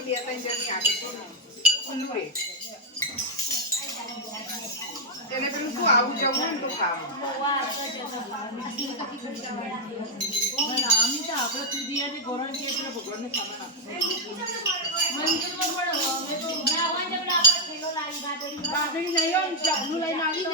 બે ત્રણ જણની આગળ તો ખુલ્લું રહે. એને પેલું શું આવું જવું હોય ને તો ખાવું. આપણે સુધી ગોરણ કે ભગવાનને સામાન આપે બાદડી નહીં હોય ચાલુ લઈને આવી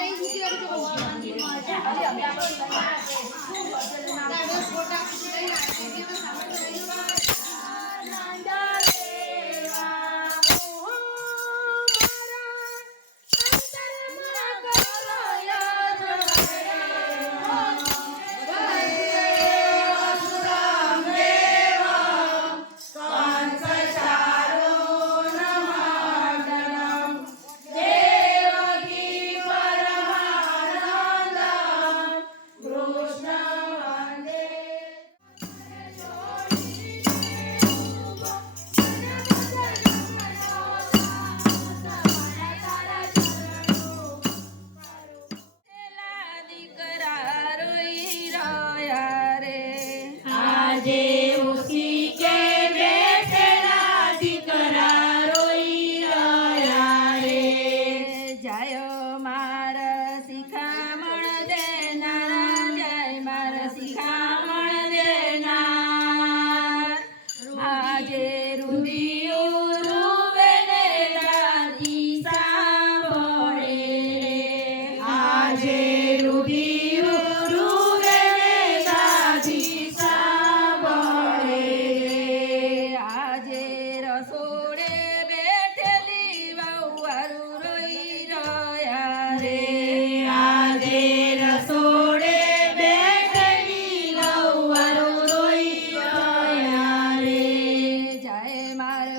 જાય માર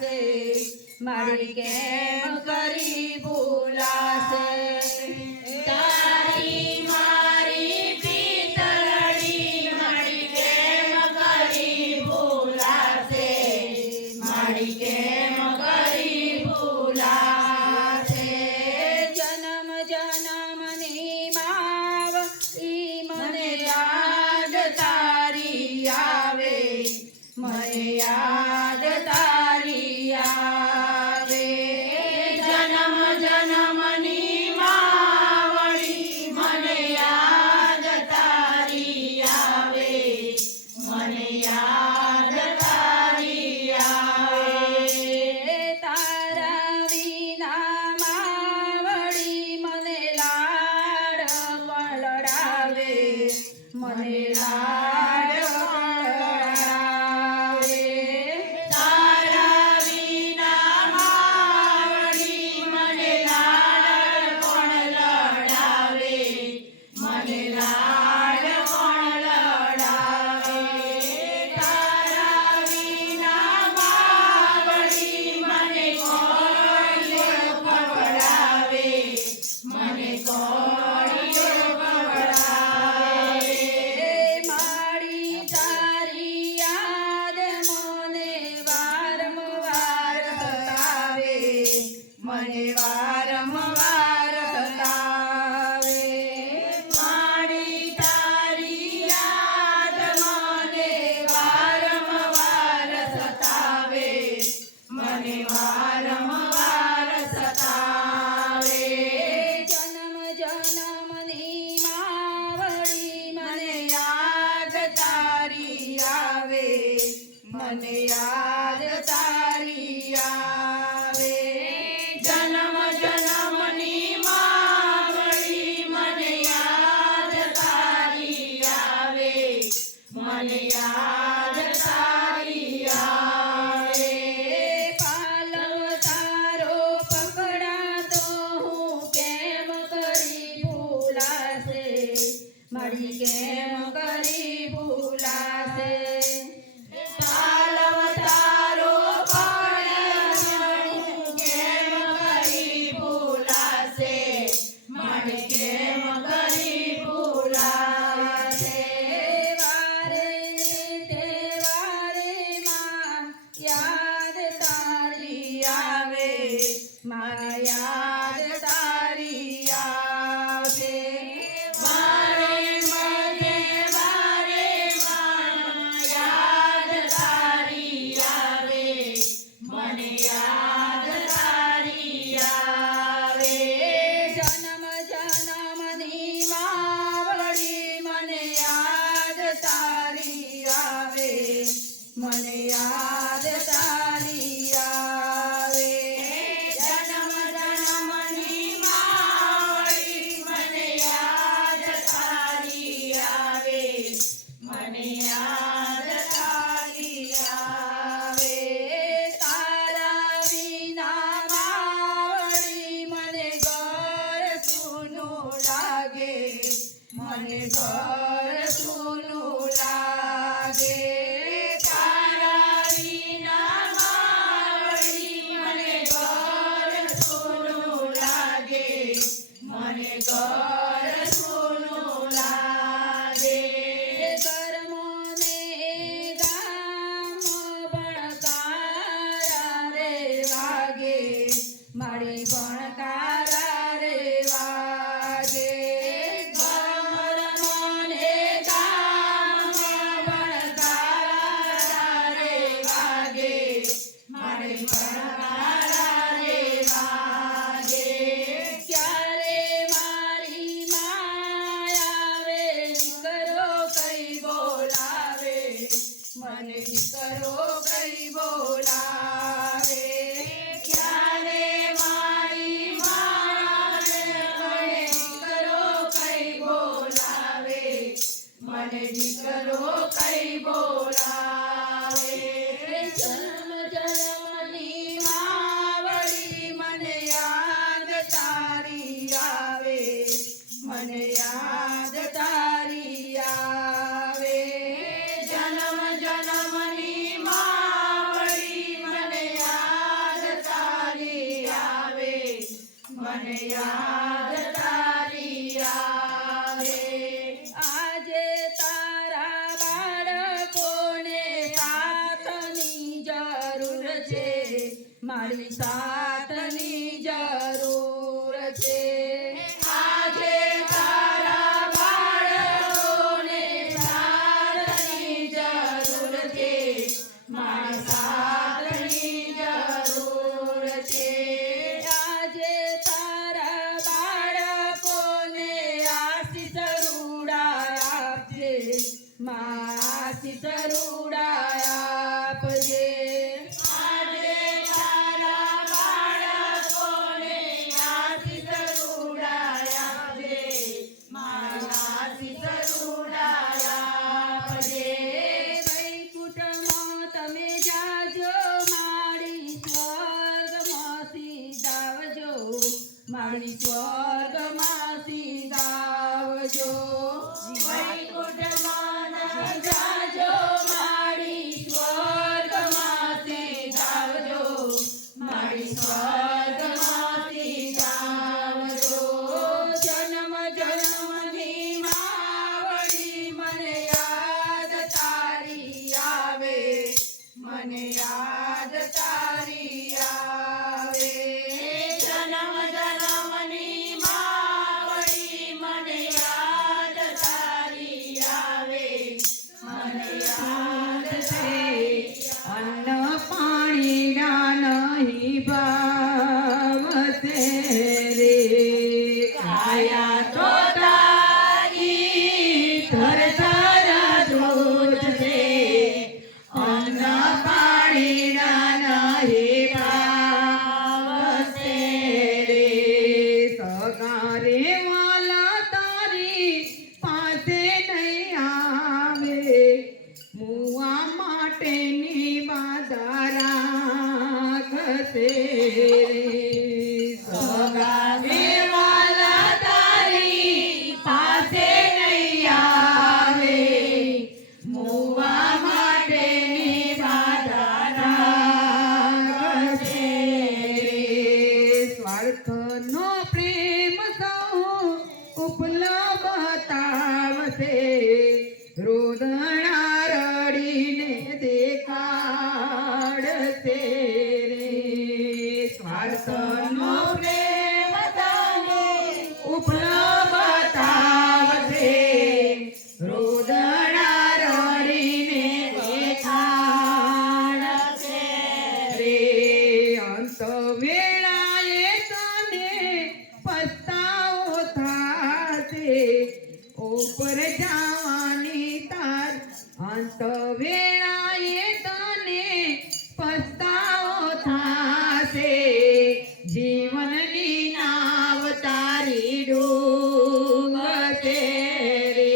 ભૂલાશે મારી કેમ કરી ભૂલાશે તારી મારી પિતરડી મારી કેમ કરી ભૂલાશે મારી કેમ કરી ભૂલાશે જન્મ જન્મની માવ ઈ મને યાદ તારી આવે મને યાદ તારી આવે જન્મ જન્મની માવડી મને યાદ તારી આવે મને યાદ તારી આવે તારા વિના માવડી મને લાડ પલડાવે મને લાડ પલડાવે તારા વિના માવડી મને લાડ પણ લડાવે મને લાડ પણ લડાવે તારા વિના માવડી મને કોળીઓ ખવડાવે મને કોળીઓ ખવડાવે મારી તારી યાદ મને વારંવાર સતાવે મને વારંવાર સતાવે મારી તારી યાદ મને વારંવાર સતાવે મને વારંવાર સતાવે જન્મ જન્મની માવડી મને યાદ તારી આવે મને યાદ તારી આવે જન્મ જન્મની માવડી મને યાદ તારી આવે મને યાદ તારી આવે પાલવ તારો પકડાતો હું કેમ કરી ભૂલાશે મારી કેમ કરી ભૂલાશે પાલવ તારો પકડાતો હું કેમ કરી ભૂલાશે મારી કેમ કરી ભૂલાશે વારે તહેવારે માં યાદ તારી આવે માં યાદ તારી આવે વારે તહેવારે માં યાદ તારી આવે મને યાદ તારી આવે જન્મ જન્મની માવડી મને યાદ તારી આવે મને યાદ તારી આવે જન્મ જન્મની માવડી મને યાદ તારી આવે મને યાદ તારી આવે તારા વિના માવડી મને ઘર સૂનું લાગે મને ઘર સૂનું લાગે તારા મને યાદ તારી આવે આજે તારા બાળકોને સાથની જરૂર છે મારી સાથની જરૂર છે આજે તારા બાળકોને સાથની જરૂર છે મારી સાથની જરૂર છે આજે તારા બાળકોને આશીષ રૂડાય આપજે આશીષ રૂડાય આપજે આજે તારા બાળકોને આશીષ રૂડાય આપજે આશીષ રૂડાય આપજે વૈકુંઠમાં તમે જાજો મારી સ્વર્ગમાંથી દાવજો મારી સ્વર્ગમાંથી દાવજો વૈકુંઠમાં જાજો મારી સ્વર્ગમાંથી દાવજો મારી સ્વર્ગમાંથી દાવજો જન્મ જન્મની માવડી મને યાદ તારી આવે મને યાદ તારી આવે જન્મ જન્મની માવડી મને યાદ તારી આવે મને યાદ છે અન્ન પાણીના નહીં ભાવશે રે કાયા તો તારી થરથર ધ્રુજ છે અન્ન પાણીના નહીં ભાવશે રે સગારે વાલા તારી પાસે નહીં આવે મુવા માટેની બાધા રાખશે રે સગારે વાલા તારી પાસે નહીં આવે મુવા માટેની બાધા રાખશે રે સ્વાર્થનો પ્રેમ સૌ ઉપલબ્ધ બતાવશે રોદણા રડીને દેખાડશે રે સ્વાર્થનો પ્રેમ સૌ ઉપલબ્ધ બતાવશે રોદણા રડીને દેખાડશે રે અંત વેળાએ તને પસ્તાવો થાશે ઉપર જવાની તાર અંત વેળાએ તને પસ્તાવો થાશે જીવનની નાવ તારી ડૂબશે રે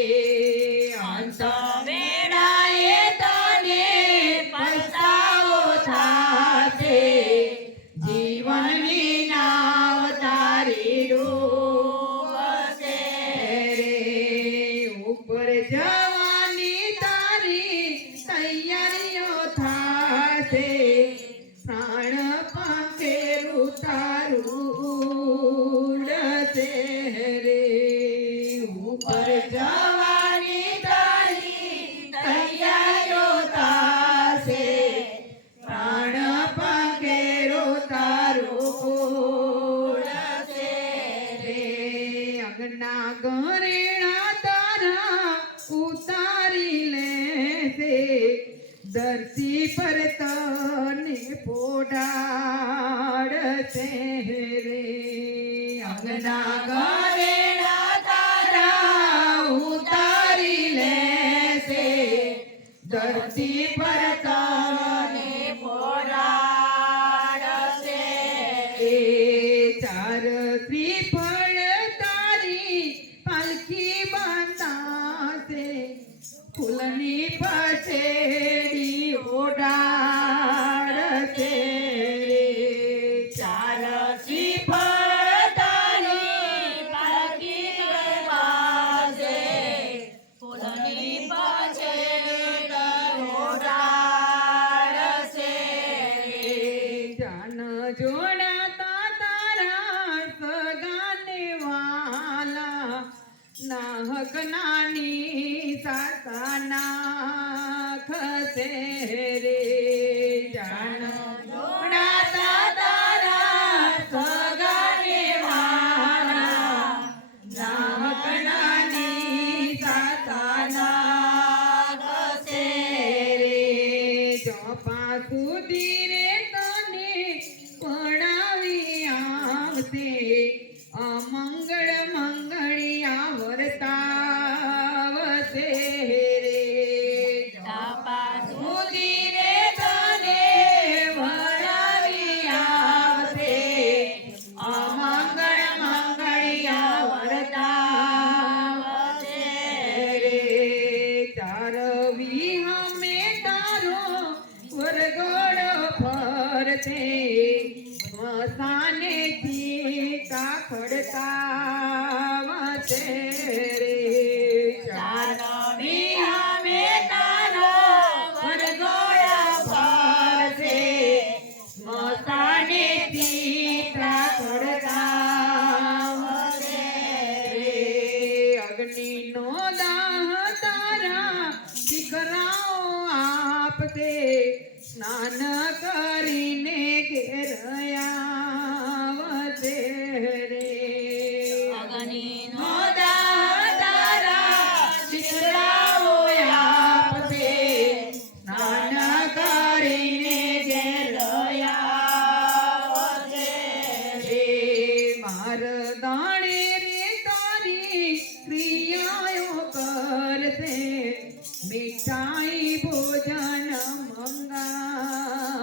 અંત વેળાએ તને પસ્તાવો થાશે જીવનની નાવ તારી ડૂબશે રે ઉપર જવાની તારી તૈયારીઓ થાશે પ્રાણ પાંખેલું તારું ઉડશે રે ઉપર જવાની તારી તૈયારીઓ થાશે પ્રાણ પાંખેલું તારું ઉડશે રે અંગના ઘરેણા તારા ઉતારી લેશે ધરતી પર તને પોડાડશે રે અંગના ઘરેણા તારા ઉતારી લેશે ધરતી પર તને પોડાડશે રે ચાર શ્રીફળ તારી પાલખી બાંધાશે ફૂલની પછેડી ઓડાડશે રે ચાર શ્રીફળ તારી સુધી રે તને પડાવી આવશે અમંગળ મંગળિયા વર્તાવશે રે તાપા સુધી રે તને વળાવી આવશે અમંગળ મંગળિયા વર્તાવશે રે ચારવી હમે તારો વરગોડો ફરતે સ્મશાને ચીતા ખડકાવશે રે ચારવી અમે તારો વરઘોડા ફરશે સ્મશાને ચીતા ખડકાવશે રે અગ્નિનો દાહ તારા દીકરાઓ આપશે સ્નાન કરીને ઘેર આવશે રે અગ્નિનો દાહ તારા દીકરાઓ આપશે સ્નાન કરીને ઘેર આવશે રે મારદાણે રે તારી ક્રિયાઓ કરશે મીઠાઈ ભોજન મંગાવશે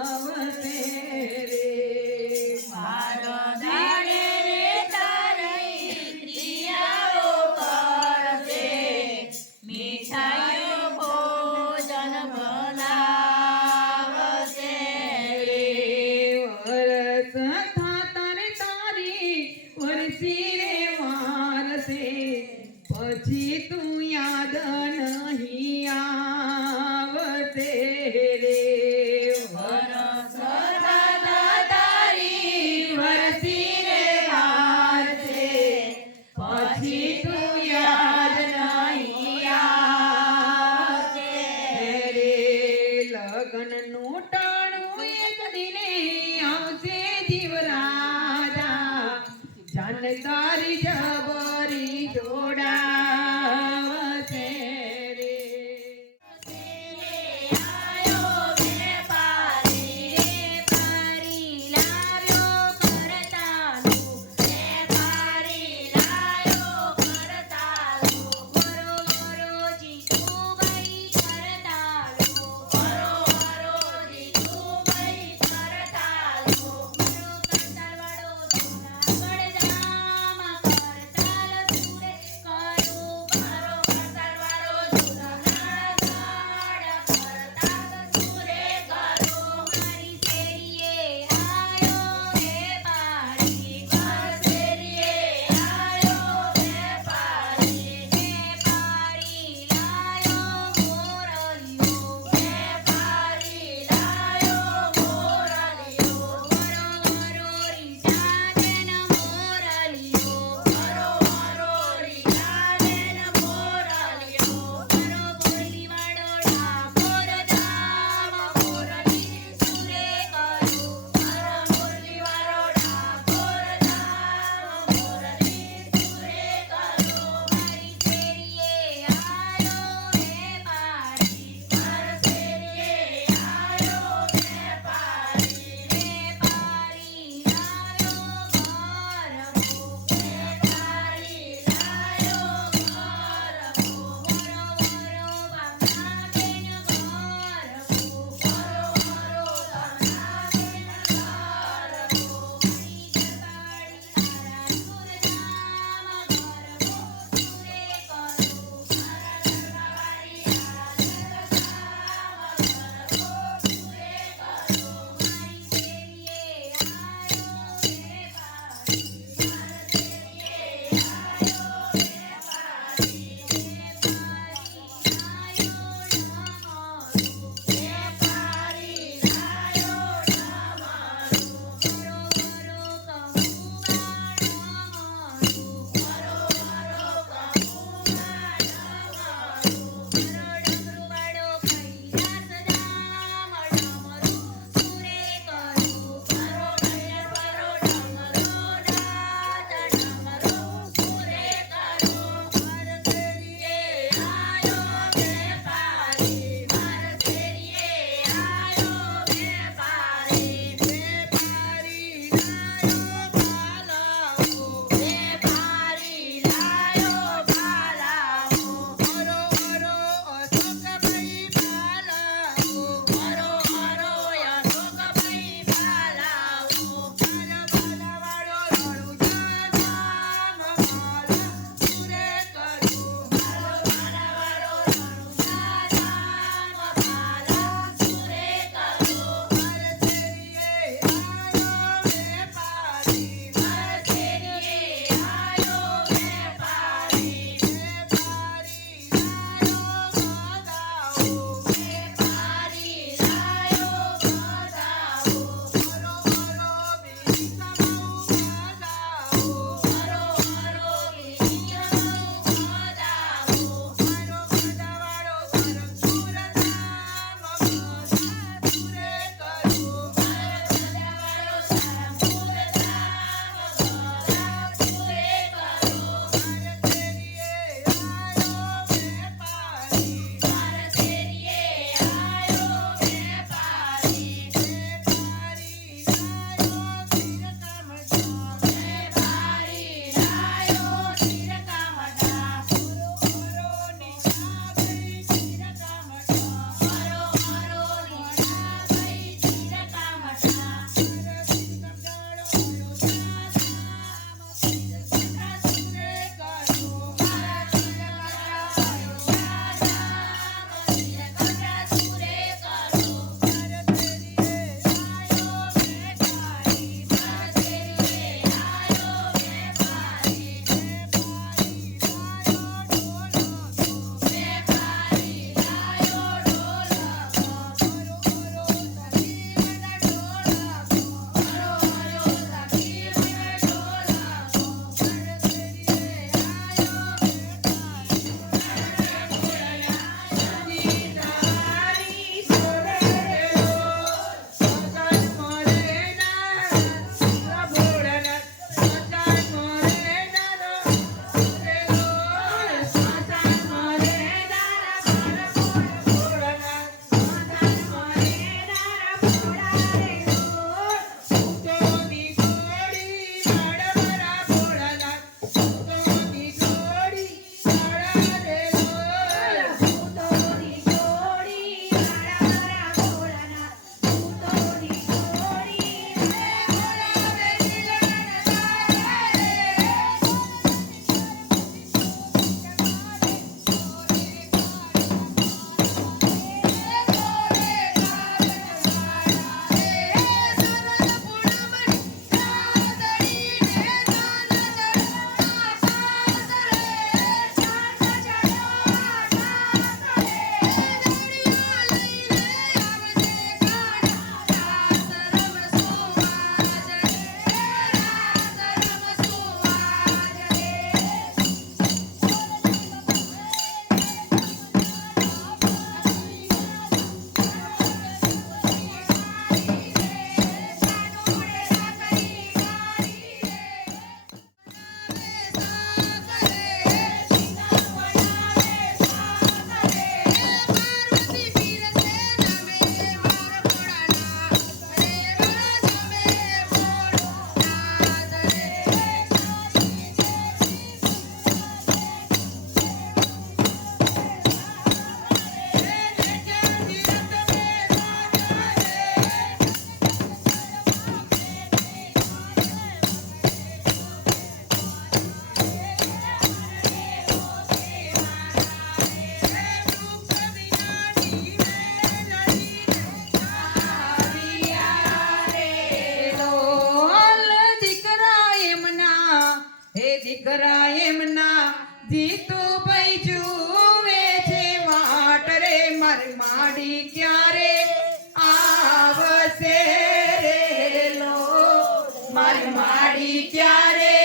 ક્યારે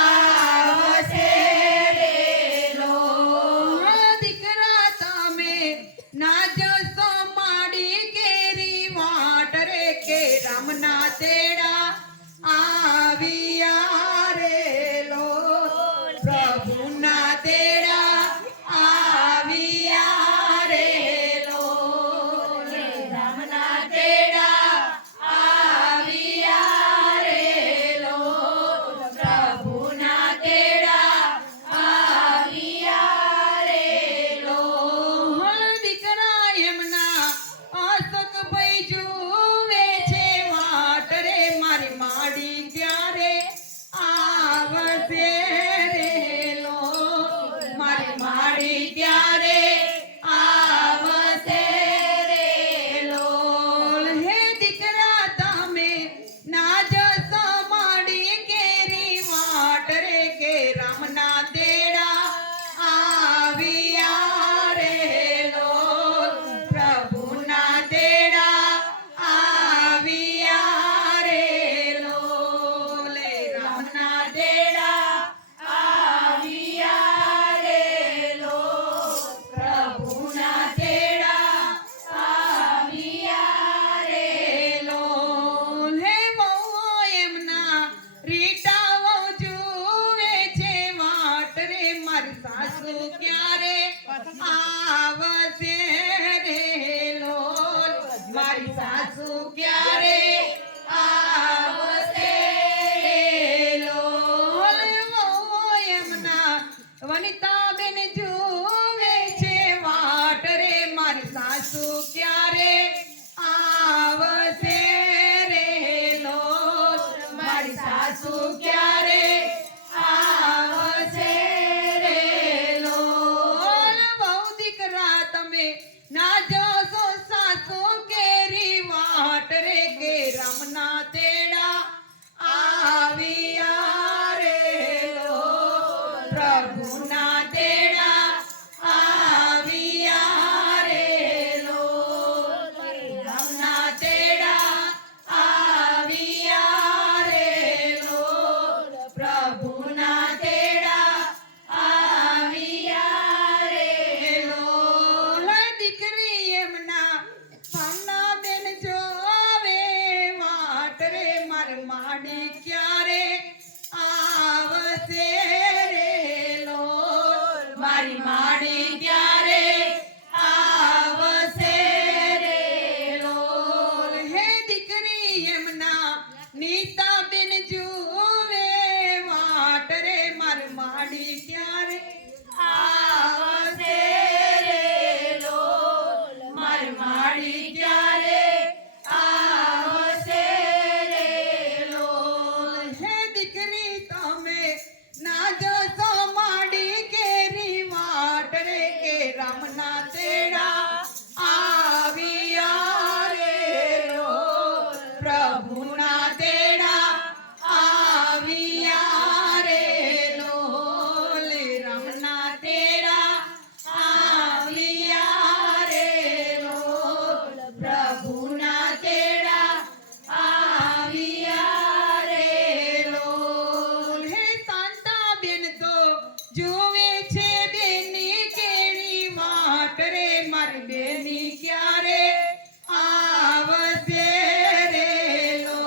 આવશે રે લોલ. દીકરા તમે ના જશો માડી કેરી વાટ રે કે રામના તેડા આવ્યા રે લોલ. પ્રભુના તેડા આવ્યા રે લોલ. રામના તેડા આવ્યા રે લોલ. પ્રભુના તેડા આવ્યા રે લોલ. દીકરા એમના અશોકભાઈ જુએ છે વાટ રે મારી માડી ક્યારે આવશે રે લોલ. મારી માડી ક્યારે આવશે રે લોલ. હે દીકરા તમે ના જશો માડી કેરી વાટ રે કે રામના તેડા આવ્યા રે લોલ. પ્રભુના તેડા આવ્યા રે લોલ. રામના તેડા આવ્યા રે લોલ. પ્રભુના તેડા આવ્યા રે લોલ. હે વહુ એમના રીટા વહુ જુએ છે વાટ રે મારી સાસુ ક્યારે આવશે રે લોલ. મારી સાસુ ક્યારે આવશે રે લોલ. વહુ એમના વનિતાબેન જુએ છે વાટ રે મારી સાસુ ક્યારે આવશે રે લોલ. મારી સાસુ ક્યારે આવશે રે લોલ. બહુ દીકરા તમે ના જશો સાસુ કેરી વાટ રે કે રામના તેડા આવ્યા રે લોલ. પ્રભુના તેડા આવ્યા રે લોલ. રામના તેડા આવ્યા રે લોલ. પ્રભુના તેડા આવ્યા રે લોલ. દીકરી એમના ભાવના બેન જોવે વાટ રે માર માડી ક્યારે આવશે રે લોલ. મારી માડી ક્યારે આવશે રે લોલ. હે દીકરી એમના નીતાબેન જુએ વાટ રે માર માડી ક્યારે આવશે રે લોલ. મારી માડી ક્યારે આવશે રે લોલ. હે દીકરી તમે ના જશો માડી કેરી વાટ રે કે રામના તેડા આવ્યા રે લોલ. પ્રભુના તેડા આવ્યા રે લોલ. રામના તેડા આવ્યા રે લોલ. પ્રભુના તેડા આવ્યા રે લોલ. હે શાંતાબેન તો જુએ છે બેની કેળી વાટ રે મારી બેની ક્યારે આવશે રે લોલ.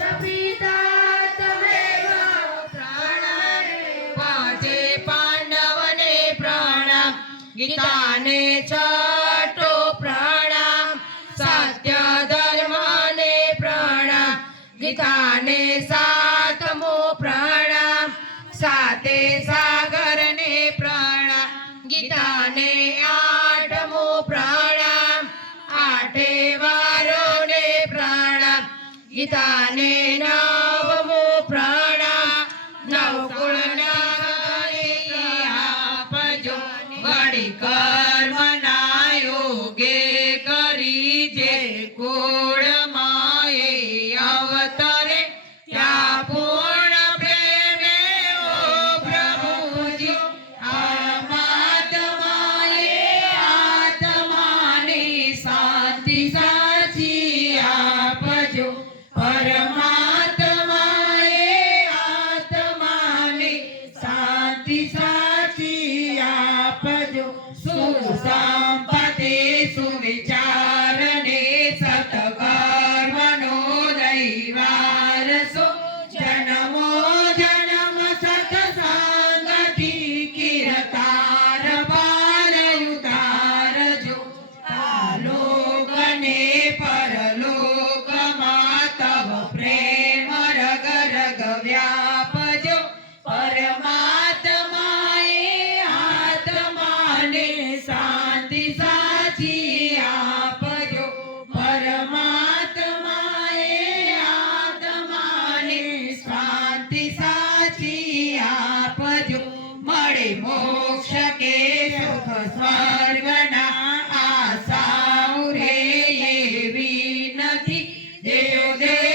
પિતા તમેવ પાંચે પાંડવને પ્રણામ ગીતાને છઠ્ઠો પ્રણામ સત્ય ધર્મને પ્રણામ ગીતાને સાતમો પ્રણામ સાતે સાગરને પ્રણામ ગીતાને આઠમો પ્રણામ આઠે વારોને પ્રણામ ગીતાને નવમો પ્રણામ નવકુળના આપજો વળી કર્મના યોગે કરી જે કુળમાં એ અવતરે ત્યાં પૂર્ણ પ્રેમે ઓ પ્રભુજી આત્માએ આત્માને શાંતિ સાચી આપજો પરમાત્માએ આત્માને શાંતિ સાચી આપજો સુસંપત્તિ સુવિચારને સત્કર્મનો દૈવારસો જન્મો જન્મ સત્સંગથી કિરતાર પાર ઉતારજો આલોકને પરલોકમાં તવ પ્રેમ રગ રગ વ્યાપજો પરમાત્માએ આત્માને શાંતિ સાચી આપજો પરમાત્માએ આત્માને શાંતિ સાચી આપજો મળે મોક્ષ કે સુખ સ્વર્ગના આશાઓ રે એવી નથી દેવ દેવ